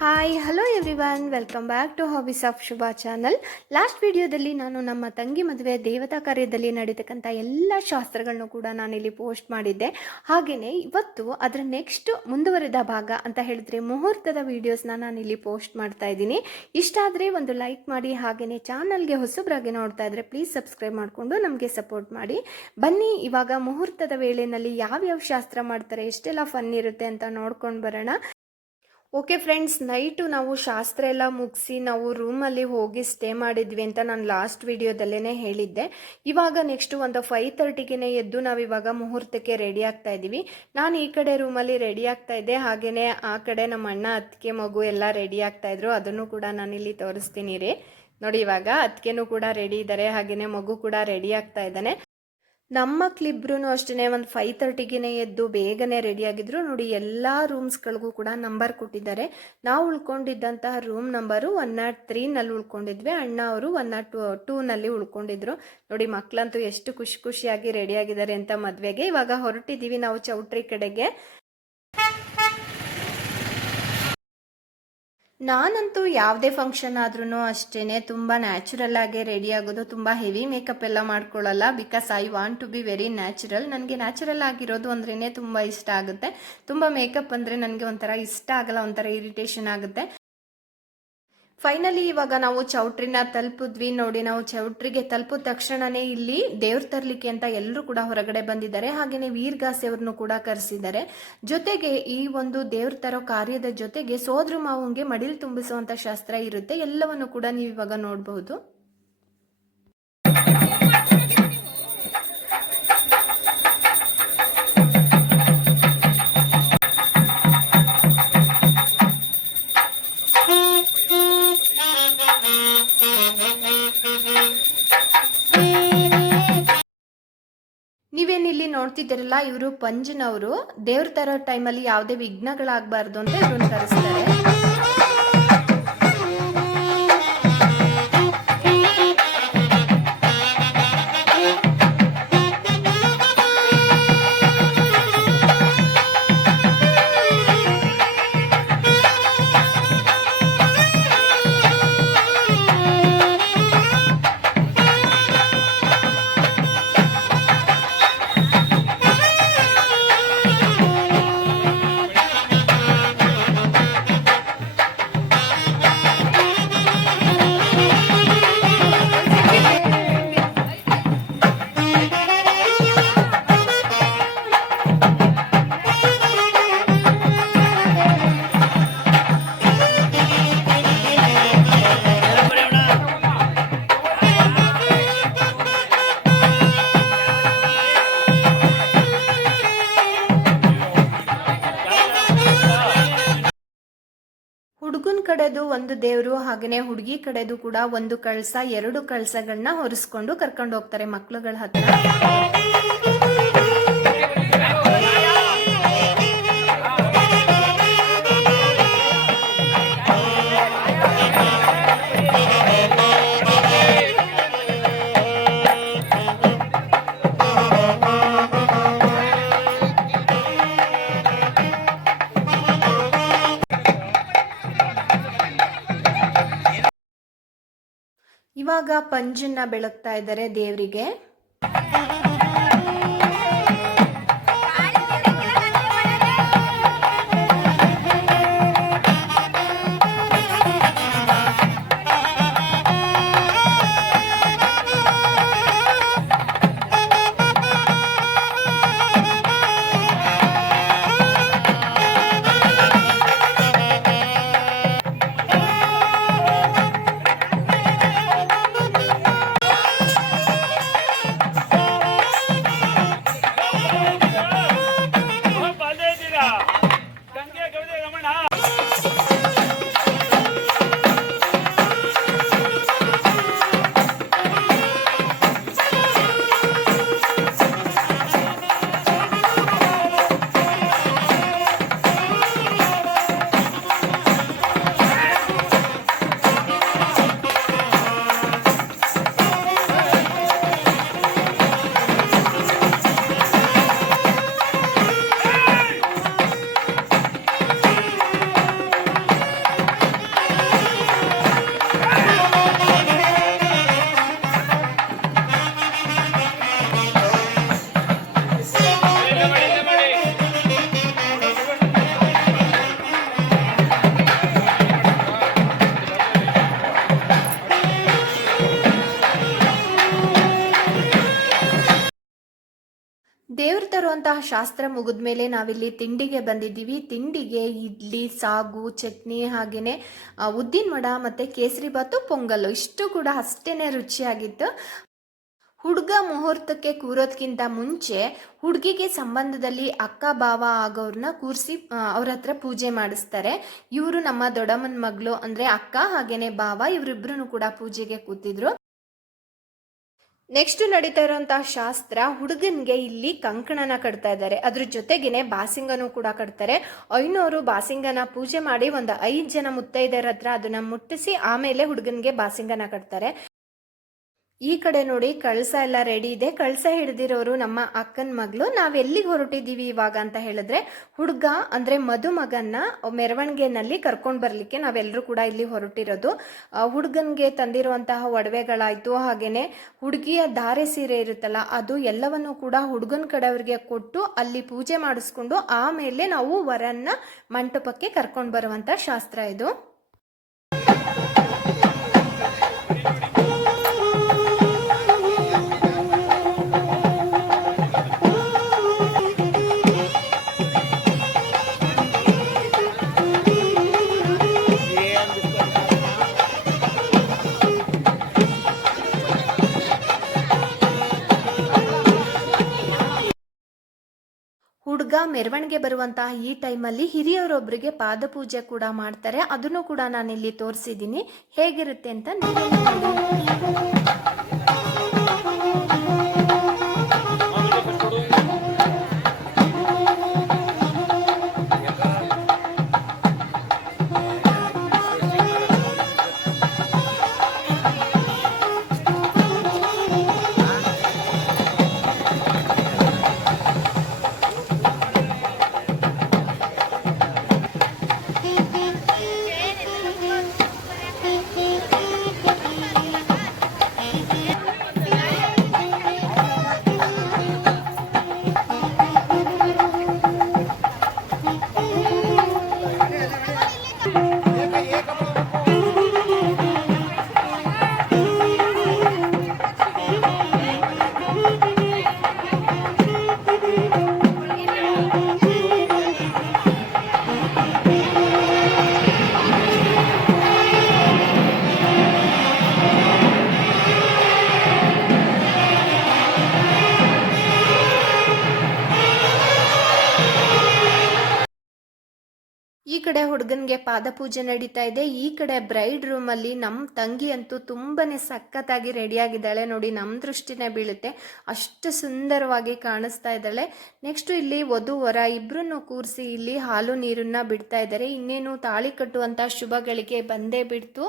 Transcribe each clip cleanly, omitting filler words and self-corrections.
Hi hello everyone, welcome back to hobbies of Shubha channel. Last ವಿಡಿಯೋದಲ್ಲಿ ನಾನು ನಮ್ಮ ತಂಗಿ ಮದುವೆ ದೇವತಾ ಕಾರ್ಯದಲ್ಲಿ ನಡೀತಕ್ಕಂಥ ಎಲ್ಲ ಶಾಸ್ತ್ರಗಳನ್ನು ಕೂಡ ನಾನಿಲ್ಲಿ ಪೋಸ್ಟ್ ಮಾಡಿದ್ದೆ. ಹಾಗೆಯೇ ಇವತ್ತು ಅದರ ನೆಕ್ಸ್ಟ್ ಮುಂದುವರೆದ ಭಾಗ ಅಂತ ಹೇಳಿದ್ರೆ ಮುಹೂರ್ತದ ವೀಡಿಯೋಸ್ನ ನಾನಿಲ್ಲಿ ಪೋಸ್ಟ್ ಮಾಡ್ತಾ ಇದ್ದೀನಿ. ಇಷ್ಟ ಆದರೆ ಒಂದು ಲೈಕ್ ಮಾಡಿ, ಹಾಗೆಯೇ ಚಾನಲ್ಗೆ ಹೊಸಬ್ರಾಗಿ ನೋಡ್ತಾ ಇದ್ರೆ ಪ್ಲೀಸ್ ಸಬ್ಸ್ಕ್ರೈಬ್ ಮಾಡಿಕೊಂಡು ನಮಗೆ ಸಪೋರ್ಟ್ ಮಾಡಿ. ಬನ್ನಿ ಇವಾಗ ಮುಹೂರ್ತದ ವೇಳೆಯಲ್ಲಿ ಯಾವ್ಯಾವ ಶಾಸ್ತ್ರ ಮಾಡ್ತಾರೆ, ಎಷ್ಟೆಲ್ಲ ಫನ್ ಇರುತ್ತೆ ಅಂತ ನೋಡ್ಕೊಂಡು ಬರೋಣ. ಓಕೆ ಫ್ರೆಂಡ್ಸ್, ನೈಟು ನಾವು ಶಾಸ್ತ್ರ ಎಲ್ಲ ಮುಗಿಸಿ ನಾವು ರೂಮಲ್ಲಿ ಹೋಗಿ ಸ್ಟೇ ಮಾಡಿದ್ವಿ ಅಂತ ನಾನು ಲಾಸ್ಟ್ ವಿಡಿಯೋದಲ್ಲೇ ಹೇಳಿದ್ದೆ. ಇವಾಗ ನೆಕ್ಸ್ಟ್ ಒಂದು 5:30ಗೆ ಎದ್ದು ನಾವಿವಾಗ ಮುಹೂರ್ತಕ್ಕೆ ರೆಡಿ ಆಗ್ತಾ ಇದ್ದೀವಿ. ನಾನು ಈ ಕಡೆ ರೂಮಲ್ಲಿ ರೆಡಿ ಆಗ್ತಾ ಇದ್ದೆ, ಹಾಗೆಯೇ ಆ ಕಡೆ ನಮ್ಮ ಅಣ್ಣ ಅತ್ತಿಗೆ ಮಗು ಎಲ್ಲ ರೆಡಿ ಆಗ್ತಾ ಇದ್ರು. ಅದನ್ನು ಕೂಡ ನಾನಿಲ್ಲಿ ತೋರಿಸ್ತೀನಿ ರೀ. ನೋಡಿ, ಇವಾಗ ಅತ್ತಿಗೆನೂ ಕೂಡ ರೆಡಿ ಇದ್ದಾರೆ, ಹಾಗೆಯೇ ಮಗು ಕೂಡ ರೆಡಿ ಆಗ್ತಾ ಇದ್ದಾನೆ. ನಮ್ಮ ಮಕ್ಳಿಬ್ರು ಅಷ್ಟೇ ಒಂದು 5:30ಗೆ ಎದ್ದು ಬೇಗನೆ ರೆಡಿಯಾಗಿದ್ರು. ನೋಡಿ, ಎಲ್ಲ ರೂಮ್ಸ್ಗಳಿಗೂ ಕೂಡ ನಂಬರ್ ಕೊಟ್ಟಿದ್ದಾರೆ. ನಾವು ಉಳ್ಕೊಂಡಿದ್ದಂತಹ ರೂಮ್ ನಂಬರು 103ನಲ್ಲಿ ಉಳ್ಕೊಂಡಿದ್ವಿ. ಅಣ್ಣ ಅವರು 102ನಲ್ಲಿ ಉಳ್ಕೊಂಡಿದ್ರು. ನೋಡಿ, ಮಕ್ಕಳಂತೂ ಎಷ್ಟು ಖುಷಿಯಾಗಿ ರೆಡಿಯಾಗಿದ್ದಾರೆ ಅಂತ ಮದುವೆಗೆ. ಇವಾಗ ಹೊರಟಿದ್ದೀವಿ ನಾವು ಚೌಟ್ರಿ ಕಡೆಗೆ. ನಾನಂತೂ ಯಾವುದೇ ಫಂಕ್ಷನ್ ಆದ್ರೂ ಅಷ್ಟೇ ತುಂಬ ನ್ಯಾಚುರಲ್ ಆಗಿ ರೆಡಿ ಆಗೋದು, ತುಂಬ ಹೆವಿ ಮೇಕಪ್ ಎಲ್ಲ ಮಾಡ್ಕೊಳ್ಳಲ್ಲ. Because I want to be very natural. ನನಗೆ ನ್ಯಾಚುರಲ್ ಆಗಿರೋದು ಅಂದ್ರೇ ತುಂಬ ಇಷ್ಟ ಆಗುತ್ತೆ. ತುಂಬ ಮೇಕಪ್ ಅಂದರೆ ನನಗೆ ಒಂಥರ ಇಷ್ಟ ಆಗಲ್ಲ, ಒಂಥರ ಇರಿಟೇಷನ್ ಆಗುತ್ತೆ. ಫೈನಲಿ ಇವಾಗ ನಾವು ಚೌಟ್ರಿನ ತಲುಪಿದ್ವಿ. ನೋಡಿ, ನಾವು ಚೌಟ್ರಿಗೆ ತಲುಪಿದ ತಕ್ಷಣನೇ ಇಲ್ಲಿ ದೇವ್ರ ತರ್ಲಿಕ್ಕೆ ಅಂತ ಎಲ್ಲರೂ ಕೂಡ ಹೊರಗಡೆ ಬಂದಿದ್ದಾರೆ. ಹಾಗೆಯೇ ವೀರ್ಗಾಸೆ ಅವ್ರನ್ನು ಕೂಡ ಕರೆಸಿದ್ದಾರೆ. ಜೊತೆಗೆ ಈ ಒಂದು ದೇವ್ರ ತರೋ ಕಾರ್ಯದ ಜೊತೆಗೆ ಸೋದ್ರ ಮಾವಂಗೆ ಮಡಿಲು ತುಂಬಿಸುವಂತ ಶಾಸ್ತ್ರ ಇರುತ್ತೆ. ಎಲ್ಲವನ್ನು ಕೂಡ ನೀವು ಇವಾಗ ನೋಡಬಹುದು. ನೀವೇನಿಲ್ಲಿ ನೋಡ್ತಿದ್ದೀರಲ್ಲ, ಇವರು ಪಂಜಿನವರು. ದೇವ್ರ ತರೋ ಟೈಮಲ್ಲಿ ಯಾವುದೇ ವಿಘ್ನಗಳಾಗಬಾರ್ದು ಅಂತ ಇವ್ರನ್ನ ಕರೆಸ್ತಾರೆ. ಹುಡುಗನ ಕಡೆದು ಒಂದು ದೇವರು, ಹಾಗೆಯೇ ಹುಡುಗಿ ಕಡೆದು ಕೂಡ ಒಂದು ಕಳಸ, 2 ಕಳಸಗಳನ್ನ ಹೊರಿಸ್ಕೊಂಡು ಕರ್ಕೊಂಡು ಹೋಗ್ತಾರೆ ಮಕ್ಳುಗಳ ಹತ್ರ. ಇವಾಗ ಪಂಜನ್ನ ಬೆಳಗ್ತಾ ಇದ್ದಾರೆ ದೇವರಿಗೆ. ದೇವ್ರು ತರುವಂತಹ ಶಾಸ್ತ್ರ ಮುಗಿದ್ಮೇಲೆ ನಾವಿಲ್ಲಿ ತಿಂಡಿಗೆ ಬಂದಿದ್ದೀವಿ. ತಿಂಡಿಗೆ ಇಡ್ಲಿ, ಸಾಗು, ಚಟ್ನಿ, ಹಾಗೆಯೇ ಉದ್ದಿನ ವಡ ಮತ್ತು ಕೇಸರಿ ಬಾತು, ಪೊಂಗಲ್ಲು ಇಷ್ಟು ಕೂಡ ಅಷ್ಟೇ ರುಚಿಯಾಗಿತ್ತು. ಹುಡುಗ ಮುಹೂರ್ತಕ್ಕೆ ಕೂರೋದ್ಕಿಂತ ಮುಂಚೆ ಹುಡುಗಿಗೆ ಸಂಬಂಧದಲ್ಲಿ ಅಕ್ಕ ಭಾವ ಆಗೋರನ್ನ ಕೂರಿಸಿ ಅವ್ರ ಹತ್ರ ಪೂಜೆ ಮಾಡಿಸ್ತಾರೆ. ಇವರು ನಮ್ಮ ದೊಡ್ಡಮ್ಮನ ಮಗಳು ಅಂದರೆ ಅಕ್ಕ, ಹಾಗೇನೆ ಭಾವ, ಇವರಿಬ್ಬರೂ ಕೂಡ ಪೂಜೆಗೆ ಕೂತಿದ್ರು. ನೆಕ್ಸ್ಟ್ ನಡೀತಾ ಇರುವಂತಹ ಶಾಸ್ತ್ರ, ಹುಡುಗನ್ಗೆ ಇಲ್ಲಿ ಕಂಕಣನ ಕಟ್ತಾ ಇದ್ದಾರೆ. ಅದ್ರ ಜೊತೆಗೇನೆ ಬಾಸಿಂಗನೂ ಕೂಡ ಕಟ್ತಾರೆ. ಐನೋರು ಬಾಸಿಂಗನ ಪೂಜೆ ಮಾಡಿ ಒಂದು 5 ಜನ ಮುತ್ತೈದೆಯರ ಹತ್ರ ಅದನ್ನ ಮುಟ್ಟಿಸಿ ಆಮೇಲೆ ಹುಡುಗನ್ಗೆ ಬಾಸಿಂಗನ ಕಟ್ತಾರೆ. ಈ ಕಡೆ ನೋಡಿ ಕಳಸ ಎಲ್ಲ ರೆಡಿ ಇದೆ. ಕಳಸ ಹಿಡಿದಿರೋರು ನಮ್ಮ ಅಕ್ಕನ ಮಗಳು. ನಾವೆಲ್ಲಿಗೆ ಹೊರಟಿದ್ದೀವಿ ಇವಾಗ ಅಂತ ಹೇಳಿದ್ರೆ, ಹುಡುಗ ಅಂದರೆ ಮದುಮಗನ್ನ ಮೆರವಣಿಗೆನಲ್ಲಿ ಕರ್ಕೊಂಡು ಬರಲಿಕ್ಕೆ ನಾವೆಲ್ಲರೂ ಕೂಡ ಇಲ್ಲಿ ಹೊರಟಿರೋದು. ಹುಡುಗನಿಗೆ ತಂದಿರುವಂತಹ ಒಡವೆಗಳಾಯಿತು, ಹಾಗೆಯೇ ಹುಡುಗಿಯ ಧಾರೆ ಸೀರೆ ಇರುತ್ತಲ್ಲ ಅದು ಎಲ್ಲವನ್ನು ಕೂಡ ಹುಡುಗನ ಕಡೆಯವ್ರಿಗೆ ಕೊಟ್ಟು ಅಲ್ಲಿ ಪೂಜೆ ಮಾಡಿಸ್ಕೊಂಡು ಆಮೇಲೆ ನಾವು ವರನ್ನ ಮಂಟಪಕ್ಕೆ ಕರ್ಕೊಂಡು ಬರುವಂಥ ಶಾಸ್ತ್ರ ಇದು. ಹುಡುಗ ಮೆರವಣಿಗೆ ಬರುವಂತಹ ಈ ಟೈಮಲ್ಲಿ ಹಿರಿಯರೊಬ್ಬರಿಗೆ ಪಾದಪೂಜೆ ಕೂಡ ಮಾಡ್ತಾರೆ. ಅದನ್ನು ಕೂಡ ನಾನಿಲ್ಲಿ ತೋರಿಸಿದ್ದೀನಿ, ಹೇಗಿರುತ್ತೆ ಅಂತ ನೀವೇ ನೋಡಿ. ಈ ಕಡೆ ಹುಡುಗನಿಗೆ ಪಾದಪೂಜೆ ನಡೀತಾ ಇದೆ. ಈ ಕಡೆ ಬ್ರೈಡ್ ರೂಮಲ್ಲಿ ನಮ್ಮ ತಂಗಿ ಅಂತೂ ತುಂಬನೇ ಸಖತ್ತಾಗಿ ರೆಡಿಯಾಗಿದ್ದಾಳೆ. ನೋಡಿ, ನಮ್ಮ ದೃಷ್ಟಿನೇ ಬೀಳುತ್ತೆ, ಅಷ್ಟು ಸುಂದರವಾಗಿ ಕಾಣಿಸ್ತಾ ಇದ್ದಾಳೆ. ನೆಕ್ಸ್ಟು ಇಲ್ಲಿ ವಧು ವರ ಇಬ್ಬರನ್ನು ಕೂರಿಸಿ ಇಲ್ಲಿ ಹಾಲು ನೀರನ್ನು ಬಿಡ್ತಾ ಇದ್ದಾರೆ. ಇನ್ನೇನು ತಾಳಿ ಕಟ್ಟುವಂಥ ಶುಭಗಳಿಗೆ ಬಂದೇ ಬಿಡ್ತು.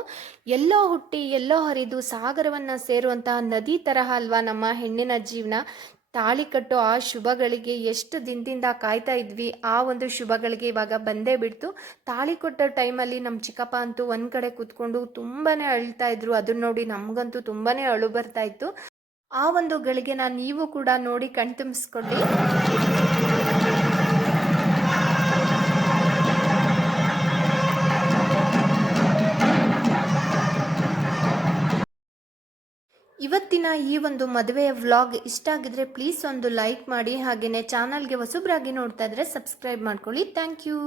ಎಲ್ಲೋ ಹುಟ್ಟಿ ಎಲ್ಲೋ ಹರಿದು ಸಾಗರವನ್ನು ಸೇರುವಂತಹ ನದಿ ತರಹ ಅಲ್ವಾ ನಮ್ಮ ಹೆಣ್ಣಿನ ಜೀವನ. ತಾಳಿ ಕಟ್ಟೋ ಆ ಶುಭಗಳಿಗೆ ಎಷ್ಟು ದಿನದಿಂದ ಕಾಯ್ತಾ ಇದ್ವಿ, ಆ ಒಂದು ಶುಭಗಳಿಗೆ ಇವಾಗ ಬಂದೇ ಬಿಡ್ತು. ತಾಳಿ ಕೊಟ್ಟೋ ಟೈಮಲ್ಲಿ ನಮ್ಮ ಚಿಕ್ಕಪ್ಪ ಅಂತೂ ಒಂದು ಕಡೆ ಕೂತ್ಕೊಂಡು ತುಂಬಾ ಅಳ್ತಾ ಇದ್ರು. ಅದನ್ನ ನೋಡಿ ನಮಗಂತೂ ತುಂಬಾ ಅಳು ಬರ್ತಾ ಇತ್ತು. ಆ ಒಂದು ಗಳಿಗೆ ನೀವು ಕೂಡ ನೋಡಿ ಕಣ್ತುಂಬಿಸ್ಕೊಳ್ಳಿ. ಇವತ್ತಿನ ಈ ಒಂದು ಮದುವೆಯ ವ್ಲಾಗ್ ಇಷ್ಟ ಆಗಿದ್ರೆ ಪ್ಲೀಸ್ ಒಂದು ಲೈಕ್ ಮಾಡಿ, ಹಾಗೆಯೇ ಚಾನಲ್ಗೆ ಹೊಸಬ್ರಾಗಿ ನೋಡ್ತಾ ಇದ್ರೆ ಸಬ್ಸ್ಕ್ರೈಬ್ ಮಾಡ್ಕೊಳ್ಳಿ. Thank you.